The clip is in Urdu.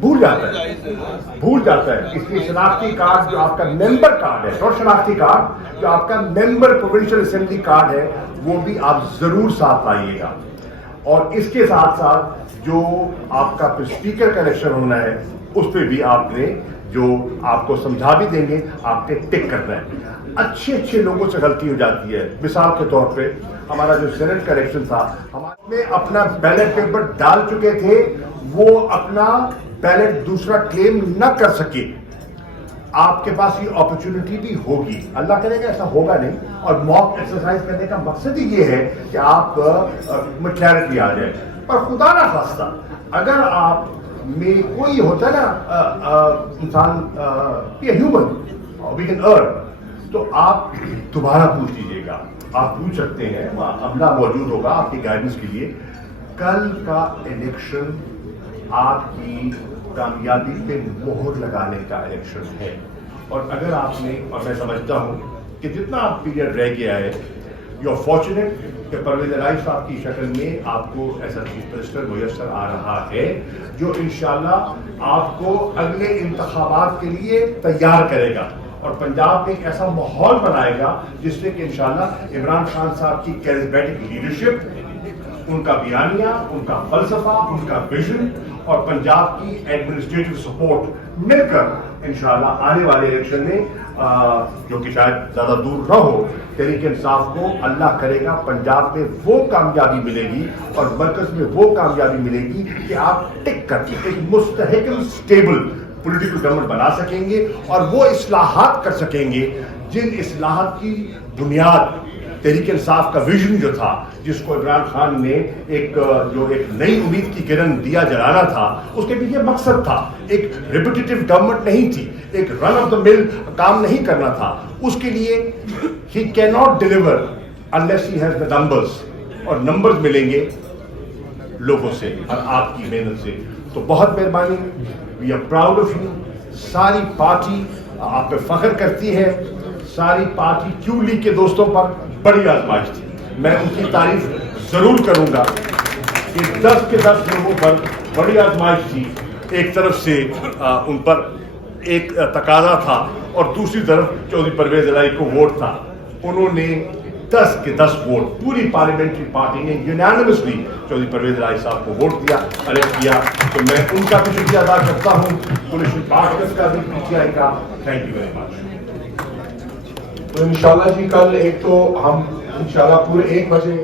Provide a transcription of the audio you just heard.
بھول جاتا ہے اس لیے شناختی کارڈ جو آپ کا ممبر کارڈ ہے، اور شناختی کارڈ جو آپ کا ممبر پروونشل اسمبلی کارڈ ہے وہ بھی آپ ضرور ساتھ لائیے گا. اور اس کے ساتھ ساتھ جو آپ کا اسپیکر کا الیکشن ہونا ہے اس پہ بھی آپ نے جو آپ کو سمجھا بھی دیں گے آپ نے ٹک کرنا ہے. اچھے لوگوں سے غلطی ہو جاتی ہے. مثال کے طور پہ ہمارا جو سینٹ کا الیکشن تھا ہمارے اپنا بیلٹ پیپر ڈال چکے تھے، وہ اپنا بیلٹ دوسرا کلیم نہ کر سکے. آپ کے پاس یہ اپرچونٹی بھی ہوگی، اللہ کرے گا ایسا ہوگا نہیں. اور موک ایکسرسائز کرنے کا مقصد ہی یہ ہے کہ آپ میں کلیئرٹی آ جائے. پر خدا نہ خواستہ اگر آپ میں کوئی ہوتا ہے نا انسان ہیومن وی کین ارن، تو آپ دوبارہ پوچھ لیجیے گا. آپ پوچھ سکتے ہیں، عملہ موجود ہوگا آپ کی گائیڈنس کے لیے. کل کا الیکشن آپ کی کامیابی پہ مہر لگانے کا الیکشن ہے. اور اگر آپ نے، اور میں سمجھتا ہوں کہ جتنا آپ پیریڈ رہ گیا ہے، یو آر فارچونیٹ کہ پرویز الہی صاحب کی شکل میں آپ کو ایسا چیف منسٹر میسر آ رہا ہے جو انشاءاللہ آپ کو اگلے انتخابات کے لیے تیار کرے گا اور پنجاب میں ایک ایسا ماحول بنائے گا جس سے کہ انشاءاللہ عمران خان صاحب کی کیریزمیٹک لیڈرشپ، ان کا بیانیہ، ان کا فلسفہ، ان کا ویژن اور پنجاب کی ایڈمنسٹریٹو سپورٹ مل کر انشاءاللہ آنے والے الیکشن میں جو کہ شاید زیادہ دور نہ ہو، تحریک انصاف کو اللہ کرے گا پنجاب میں وہ کامیابی ملے گی اور مرکز میں وہ کامیابی ملے گی کہ آپ ٹک کر کے ایک مستحکم اسٹیبل پولیٹیکل گورنمنٹ بنا سکیں گے اور وہ اصلاحات کر سکیں گے جن اصلاحات کی بنیاد تحریک انصاف کا ویژن جو تھا، جس کو عمران خان نے ایک نئی امید کی کرن دیا جلانا تھا، اس کے پیچھے مقصد تھا. ایک ریپیٹیٹو گورنمنٹ نہیں تھی، ایک رن آف دا مل کام نہیں کرنا تھا. اس کے لیے he can not deliver unless he has the numbers, اور نمبرز ملیں گے لوگوں سے اور آپ کی محنت سے. تو بہت مہربانی، we are proud of you. ساری پارٹی آپ پہ فخر کرتی ہے. ساری پارٹی کیو لیگ کے دوستوں پر بڑی آزمائش تھی. میں ان کی تعریف ضرور کروں گا کہ 10 کے 10 لوگوں پر بڑی آزمائش تھی. ایک طرف سے ان پر ایک تقاضا تھا اور دوسری طرف چودھری پرویز الہی کو ووٹ تھا. انہوں نے 10 کے 10 ووٹ، پوری پارلیمنٹری پارٹی نے یونانیمسلی چودھری پرویز الہی صاحب کو ووٹ دیا، الیکٹ کیا. تو میں ان کا بھی شکریہ ادا کرتا ہوں، پولیس پارٹیز کا بھی، پی ٹی آئی کا. Thank you very much. تو انشاءاللہ جی کل ایک تو ہم انشاءاللہ پورے 1 بجے